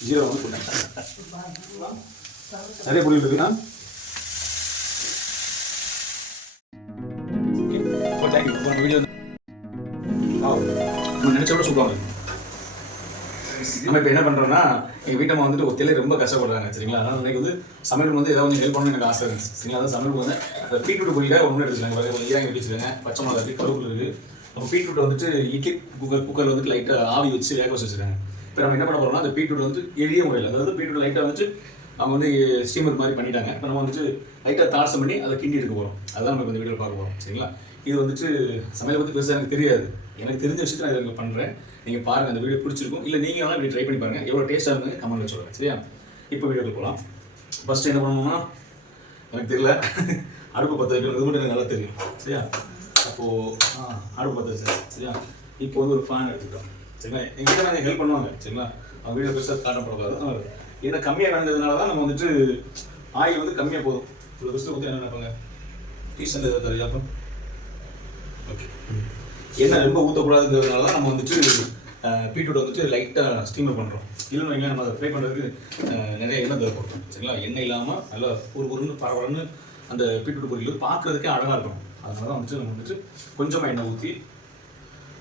Zero வந்து போட்டேன். நிறைய பொருள் இருக்குண்ணா ஓகே தேங்க்யூ வீடியோ நம்ம நினச்ச விட சொல்லுவாங்க நம்ம இப்போ என்ன பண்ணுறோம்னா எங்கள் வீட்டம்மா வந்துட்டு ஒத்தையிலே ரொம்ப கஷ்டப்படுறாங்க சரிங்களா? அதனால எனக்கு வந்து சமையல் வந்து ஏதாவது கொஞ்சம் ஹெல்ப் பண்ணணும்னு எனக்கு ஆசை இருந்துச்சு சரிங்களா? அதான் சமையல் வந்து அந்த பீட்ரூட் பொரியல ஒன்று எடுத்துருக்காங்க கொஞ்சம் ஈராங்க வெட்டி வச்சுருக்காங்க பச்சை மிளகா இருக்குது கருவேப்பிலை இருக்குது அப்போ பீட்ரூட் வந்துட்டு இட்லி குக்கர் குக்கரில் வந்துட்டு லைட்டாக ஆவி வச்சு வேக வச்சு வச்சுருக்காங்க. இப்போ நம்ம என்ன பண்ண போகிறோம்னா அந்த பீட்ரூட் வந்து எளிய முறையில் அதாவது பீட்ரூட் லைட்டாக வந்துட்டு அவங்க வந்து ஸ்டீமர் மாதிரி பண்ணிட்டாங்க. இப்போ நம்ம வந்துட்டு லைட்டாக தாசம் பண்ணி அதை கிண்டி எடுக்க போகிறோம் அதுதான் நம்ம இந்த வீடியோவில் பார்க்க போகிறோம் சரிங்களா? இது வந்துட்டு சமையலை பற்றி பெருசாக எனக்கு தெரியாது. எனக்கு தெரிஞ்ச விஷயத்தை நான் இதில் பண்ணுறேன் நீங்கள் பாருங்கள் அந்த வீடியோ பிடிச்சிருக்கும். இல்லை நீங்கள் வேணால் இப்படி ட்ரை பண்ணி பாருங்கள் எவ்வளோ டேஸ்ட்டாக இருந்தது கமெண்ட்டில் சொல்லுங்கள் சரியா? இப்போ வீடியோக்கு போகலாம் ஃபஸ்ட்டு என்ன பண்ணணும்னா எனக்கு தெரியல. அடுப்பு பற்ற வைக்கணும். இது மட்டும் எனக்கு நல்லா தெரியும் சரியா? அப்போது ஆ அடுப்பு பற்ற வச்சேன் சரியா? இப்போ வந்து ஒரு ஃபேன் எடுத்துக்கிட்டோம். சரிங்களா? எங்கிட்ட நான் ஹெல்ப் பண்ணுவாங்க சரிங்களா? அவங்க வீடியோ பெருசாக காட்டப்படக்கூடாது ஏன்னா கம்மியாக நடந்ததுனால தான் நம்ம வந்துட்டு ஆயில் வந்து கம்மியாக போதும். இவ்வளோ பெருசாக வந்து என்ன நினைப்பாங்க? டீசன் எதாவது தரையா அப்போ? ஓகே என்ன ரொம்ப ஊற்றக்கூடாதுங்கிறதுனால தான் நம்ம வந்துட்டு பீட்ரூட் வந்துட்டு லைட்டாக ஸ்டீமர் பண்ணுறோம் இல்லைன்னு வைங்க நம்ம அதை ஃப்ரை பண்ணுறதுக்கு நிறைய எண்ணெய் தேவைப்படும் சரிங்களா? எண்ணெய் இல்லாமல் நல்லா ஒரு ஒருன்னு பரவலன்னு அந்த பீட்ரூட் பொரியல் பார்க்குறதுக்கே அழகாக இருக்கும். அதனால தான் வந்துட்டு நம்ம வந்துட்டு கொஞ்சமாக எண்ணெய் ஊற்றி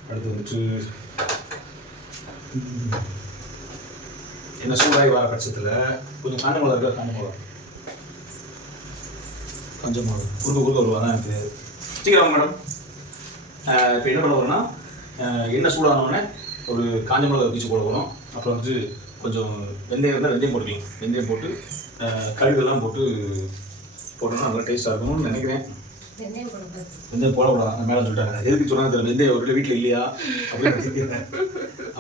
அடுத்து வந்துட்டு எண்ணெய் சூடாகி வர பட்சத்தில் கொஞ்சம் காஞ்ச மிளகா இருக்கா? காஞ்ச மிளகா கொஞ்சம் மிளகா குறுக்க குறுக்க தான் எனக்கு தெரியாது சீக்கிரம் மேடம். இப்போ என்ன பண்ண போகிறோம்னா எண்ணெய் சூடான உடனே ஒரு காஞ்ச மிளகா பீச்சு போட போகிறோம் அப்புறம் வந்துட்டு கொஞ்சம் வெந்தயம் இருந்தால் வெந்தயம் போட்டுக்கலாம். வெந்தயம் போட்டு அஹ், கடுகெல்லாம் போட்டு போட்டோம்னா நல்லா டேஸ்ட்டாக இருக்கும்னு நினைக்கிறேன். வெந்தயம் போடக்கூடாது. மேலே சொல்லிட்டாங்க. எதுக்கு சொன்னாங்க தெரியல. வெந்தயம் ஒரு வீட்டில் இல்லையா? அப்படின்னு கேட்குறேன்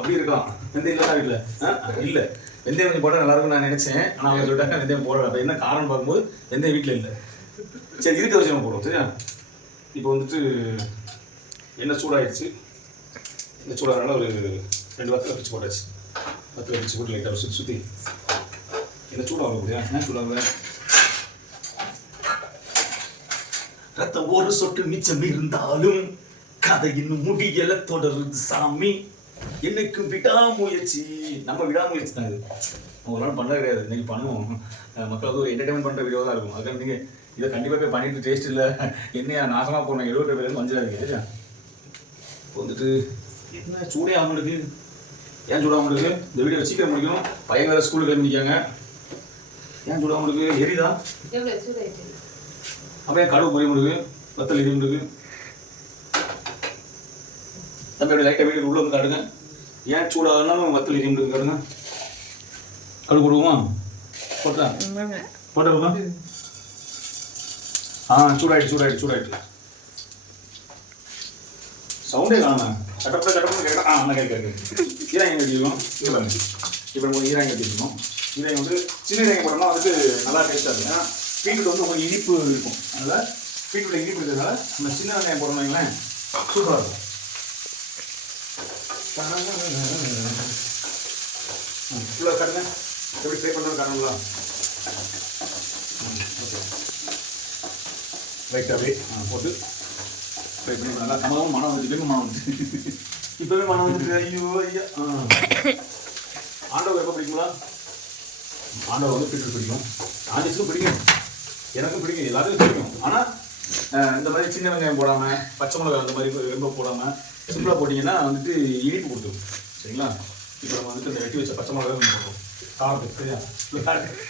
அப்படி இருக்கலாம் வெந்தயம் இல்லைனா வீட்டில். இல்லை. வெந்தயம் கொஞ்சம் போட்டால் நல்லா நான் நினச்சேன். ஆனால் அவங்க சொல்லிட்டாங்க வெந்தயம் போடல. அப்போ என்ன காரணம் பார்க்கும்போது வெந்தயம் வீட்டில் இல்லை. சரி இருக்க வச்சு நம்ம போடுவோம் சரியா? இப்போ வந்துட்டு எண்ணெய் சூடாயிடுச்சு எண்ணெய் சூடாகிறனால ஒரு ரெண்டு வாரத்தில் பிச்சு போட்டாச்சு. பத்து பிச்சு போட்டு லைட்டாக சுற்றி சுற்றி எண்ணெய் சூடாக முடியா ஏன் சூடாக ரத்தம் ஒரு சொட்டு மிச்சம் இருந்தாலும் கதை இன்னும் முடியல தொடருது சாமி. என்னைக்கும் விடாமுயற்சி. நம்ம விடாமுயற்சி தான் இது. ஒரு நாள் பண்ண கிடையாது. இன்னைக்கு பண்ணுவோம். அஹ் மக்களுக்கு ஒரு என்டர்டைன்மெண்ட் பண்ணுற வீடியோ தான் இருக்கும். அதுக்காக நீங்கள் இதை கண்டிப்பாக போய் பண்ணிட்டு டேஸ்ட் இல்லை. என்னையா நாசமாக போன எழுபது பேர் வந்துடாதீங்க சரியா? இப்போ வந்துட்டு என்ன சூடே அவங்களுக்கு ஏன் சூடாக அவங்களுக்கு இந்த வீடியோ சீக்கிரம் முடிக்கணும். பையன் வேறு ஸ்கூலுக்கு கிளம்பிக்காங்க ஏன் சூடாக அவங்களுக்கு சூடாயிட்டு? அப்படியே கடுகு பொரிய முடியுது வத்தல் இது முடியுது தம்பி அப்படி லைட்டாக வீடு உள்ள வந்து காடுங்க ஏன் சூடாகனாலும் வத்தல் எரிய முடியுது காடுங்க கடுகு போடுவோமா போட்டா போட்டுருமா ஆ சூடாயிடுச்சு சூடாயிடுச்சு சூடாயிடுச்சு சவுண்டே காணாம. கட்டப்பட கட்டப்பட கேட்க ஆ அந்த கேட்க ஈராங்க கட்டிருக்கோம் இது பாருங்க. இப்போ நம்ம ஈராங்க கட்டிருக்கோம் ஈராங்க வந்து சின்ன ஈராங்க போட்டோம்னா வந்துட்டு நல்லா டேஸ்ட்டாக இருக்கும். ஏன்னா பீட்ரூட் வந்து உங்களுக்கு இனிப்பு இருக்கும். அதனால் பீட்ரூட் இனிப்பு இருக்கிறதுனால நம்ம சின்ன வெங்காயம் போடணும் வைங்களேன் சூப்பராக இருக்கும். ஃபுல்லாக காட்டுங்க. எப்படி பே பண்ணுறது காட்டுங்களா ஓகே ரைட் அப்படியே ஆ, போட்டு ஃப்ரை பண்ணி நல்லா கமலமும் மனம் வந்து இப்பவே மனம் வந்து இப்போவே மனம் வந்து ஐயோ ஐயா. ஆண்டவர் எப்போ பிடிக்குங்களா? ஆண்டவர் வந்து பிடிக்கும். ஆண்டிஸுக்கும் பிடிக்கும். எனக்கும் பிடிக்கும். எல்லாருக்கும் பிடிக்கும். ஆனால் இந்த மாதிரி சின்ன வெங்காயம் போடாமல் பச்சை மிளகாய் அந்த மாதிரி ரொம்ப போடாமல் சிம்பிளாக போட்டிங்கன்னா வந்துட்டு இனிப்பு கொடுத்துரும். சரிங்களா? இப்போ நம்ம வந்துட்டு இந்த வெட்டி வச்ச பச்சை மிளகாய் நம்ம போடுறோம். காரத்துக்கு சரியா?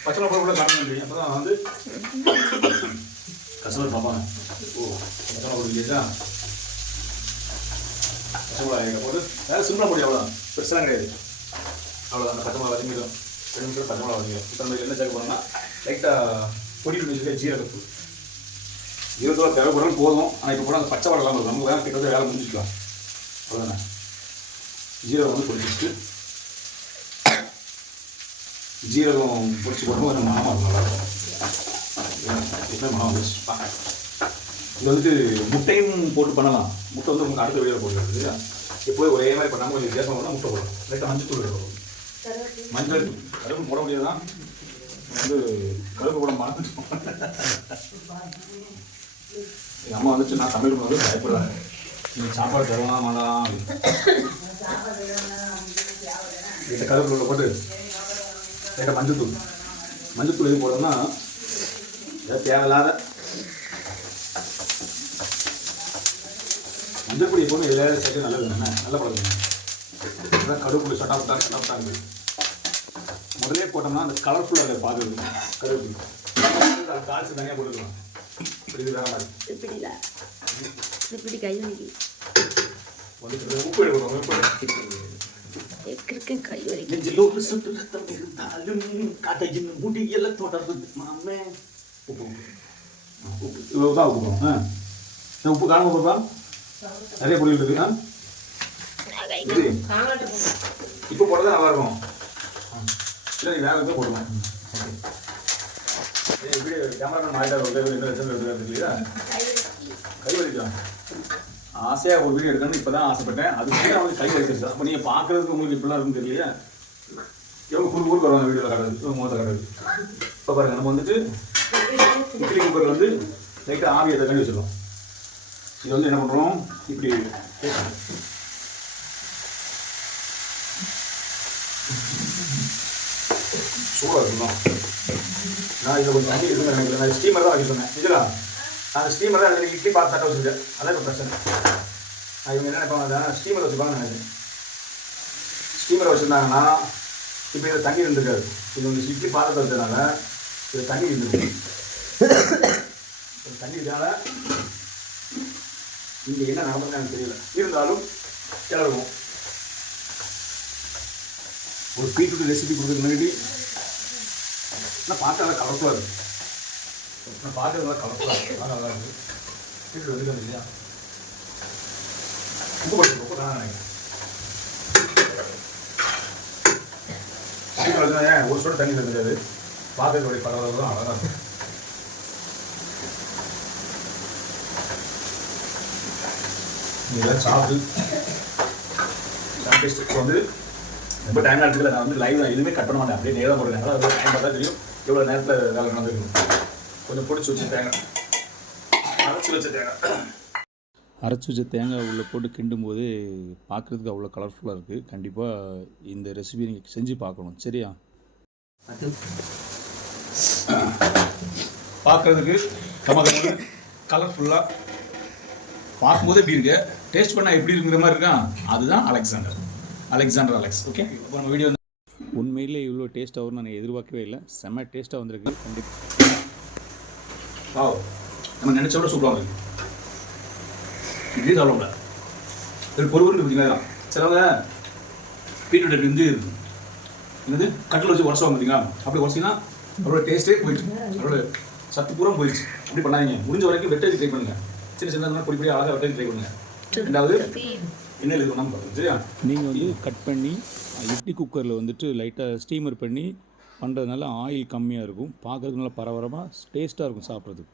பச்சை மிளகா கூட காரணம் இல்லை அப்போ தான் வந்து கஸ்டமர் பார்ப்பாங்க ஓ பச்சை மிளகா இல்லையா? பச்சை மிளகாய் எங்கே போட்டு வேறு சிம்பிளாக போடி அவ்வளோதான் பெருசாக கிடையாது. அவ்வளோதான் அந்த பச்சை மிளகா வதங்கிடும். ரெண்டு நிமிஷம் பச்சை மிளகா வதங்கிடும். இப்போ நம்ம என்ன சேர்க்க போனோம்னா லைட்டாக பொடி பண்ணி வச்சுருக்க ஜீரகத்தூள். ஜீரகத்தூள் தேவைப்படும் போதும். ஆனால் இப்போ கூட அந்த பச்சை வாடை இல்லாமல் இருக்கும். நமக்கு வேலை கிட்ட வேலை முடிஞ்சுக்கலாம் அவ்வளோதானே ஜீரகம் வந்து பொடிச்சிட்டு ஜீரகம் பொடிச்சு போடும்போது கொஞ்சம் மாமா நல்லாயிருக்கும் இப்போ இது வந்துட்டு முட்டையும் போட்டு பண்ணலாம். முட்டை வந்து உங்களுக்கு அடுத்த வீடியோ போடுறது இல்லையா எப்போதும் ஒரே மாதிரி பண்ணாமல் கொஞ்சம் வித்தியாசம் பண்ணால் முட்டை போடலாம் லைட்டாக மஞ்சள் தூள் போடணும் மஞ்சள் கரும்பு போட முடியாதான் வந்து கருப்பு போட மறந்துட்டு எங்கள் அம்மா வந்துட்டு நான் சமையல் பண்ணும்போது பயப்படுறாங்க. நீங்கள் சாப்பாடு தருவானா மாலாம் அப்படின்னு இந்த கருவேப்பிலை போட்டு லைட்டாக மஞ்சத்தூள் மஞ்சத்தூள் எது போடணும்னா ஏதாவது தேவையில்லாத மஞ்சள் பொடி எப்போதுமே எதாவது சேர்த்து நல்லது என்ன? நல்ல பழக்கம் அதான் கருவேப்பிலை சட்டாப்டா சட்டாப்டாங்க முதலே போட்டோம்னா அந்த கலர்ஃபுல்லாக பார்க்குறது கருவேப்பிலை காய்ச்சி தனியாக போட்டுக்கலாம். இப்படி இப்படில இப்படி கை வலிக்கு எக்கிருக்கேன் கை வலிக்கு நெஞ்சில் ஒரு சொட்டு ரத்தம் இருந்தாலும் காட்டையின் முடியெல்லாம் தொடர்ந்து மாமே உப்பு உப்பு தான் உப்பு ஆ உப்பு காணாம போடுறா நிறைய பொருள் இருக்கு ஆ இப்போ போடுறது நல்லா இருக்கும். இல்லை கேமராமேன் மாறிட்டார் ஒரு டைம் என்ன லட்சம் எடுத்துக்காரு இல்லையா? கை வலிக்கலாம் ஆசையாக ஒரு வீடியோ எடுக்கணும்னு இப்போ தான் ஆசைப்பட்டேன் அதுக்கு அவங்களுக்கு கை வலிச்சிருச்சு அப்போ நீங்கள் பார்க்குறதுக்கு உங்களுக்கு இப்படிலாம் இருக்கும் தெரியலையா? எவ்வளோ குறுக்கு குறுக்கு வருவாங்க வீடியோவில் கடவுள் இவங்க கடவுள் இப்போ பாருங்கள் நம்ம வந்துட்டு இட்லி குக்கரில் வந்து லைட்டாக ஆவியை தண்ணி வச்சிருக்கோம். இது வந்து என்ன பண்ணுறோம் இப்படி சூடாக இருக்கணும் நான் இதில் கொஞ்சம் தண்ணி இருக்குன்னு நினைக்கிறேன் நான் ஸ்டீமர் தான் வைக்க சொன்னேன். இதுல அந்த ஸ்டீமர் தான் எனக்கு இட்லி பார்த்து தட்ட வச்சுருக்கேன். அதான் இப்போ பிரச்சனை. நான் இவங்க என்ன நினைப்பாங்க ஸ்டீமர் வச்சுப்பாங்க நினைக்கிறேன். ஸ்டீமர் வச்சுருந்தாங்கன்னா இப்போ இதில் தண்ணி இருந்திருக்காது. இது வந்து இட்லி பாத்திரத்தை வச்சதுனால இதில் தண்ணி இருந்திருக்கு தண்ணி இருந்தால இங்கே என்ன நடந்ததுன்னு எனக்கு தெரியல. இருந்தாலும் கிளறுவோம். ஒரு பீட்ரூட் ரெசிபி கொடுக்குறது முன்னாடி ஆனால் பாட்டு நல்லா கலப்பாக இருக்கு. நான் பாட்டு நல்லா கலப்பாக இருக்கு. நல்லா நல்லா இருக்குது பீட்ரூட் வந்து இல்லையா? ரொம்ப படிச்சு ரொம்ப நான் நினைக்கிறேன் சீக்கிரம் ஏன் ஒரு சொட்டு தண்ணி தெரியாது பார்க்கறதுடைய பரவாயில்ல தான் அழகாக இருக்கும் இதெல்லாம் சாப்பிட்டு சாப்பிட்டு வந்து ரொம்ப டைம் எடுத்துக்கல நான் வந்து லைவ் எதுவுமே கட் பண்ண மாட்டேன். அப்படியே நேரம் போடுறேன் டைம் பார்த்தா தெரியும் எவ்வளோ நேரத்தில் வேலை நடந்துருக்கும் கொஞ்சம் பிடிச்சி வச்சு தேங்காய். அரைச்சி வச்ச தேங்காய். அரைச்சி வச்ச தேங்காய் உள்ளே போட்டு கிண்டும் போது பார்க்குறதுக்கு அவ்வளோ கலர்ஃபுல்லாக இருக்குது கண்டிப்பாக இந்த ரெசிபி நீங்கள் செஞ்சு பார்க்கணும். சரியா? பார்க்கறதுக்கு கமகமான கலர்ஃபுல்லாக பார்க்கும்போது எப்படி இருக்கு? டேஸ்ட் பண்ணால் எப்படி இருக்கிற மாதிரி இருக்கான் அதுதான் அலெக்சாண்டர். அலெக்சாண்டர் அலெக்ஸ் ஓகே இப்போ நம்ம வீடியோ உண்மையிலே இவ்வளோ டேஸ்ட் ஆகும் நான் எதிர்பார்க்கவே இல்லை. செம்ம டேஸ்ட்டாக வந்திருக்கு. கண்டிப்பாக நம்ம நினச்ச விட சூப்பராக இருக்கு இப்படியே சாப்பிட முடியாது இது தான் சிலவங்க பீட்ரூட் வந்து என்னது? கட்டில் வச்சு உரசுவாங்க பார்த்தீங்களா அப்படி உரசிங்கன்னா அவரோட டேஸ்ட்டே போயிடுச்சு. அவரோட சத்து பூரா போயிடுச்சு. அப்படி பண்ணாதீங்க. முடிஞ்ச வரைக்கும் வெட்டரி ட்ரை பண்ணுங்க. சின்ன சின்ன பொடி பொடி அழகாக வெட்டரி ட்ரை பண்ணுங்க. ரெண்டாவது என்ன இது பண்ணாமல் சரியா நீங்கள் வந்து கட் பண்ணி இட்லி குக்கரில் வந்துட்டு லைட்டாக ஸ்டீமர் பண்ணி பண்ணுறதுனால ஆயில் கம்மியாக இருக்கும். பார்க்குறதுக்கு நல்லா பரபரமாக டேஸ்ட்டாக இருக்கும் சாப்பிட்றதுக்கு.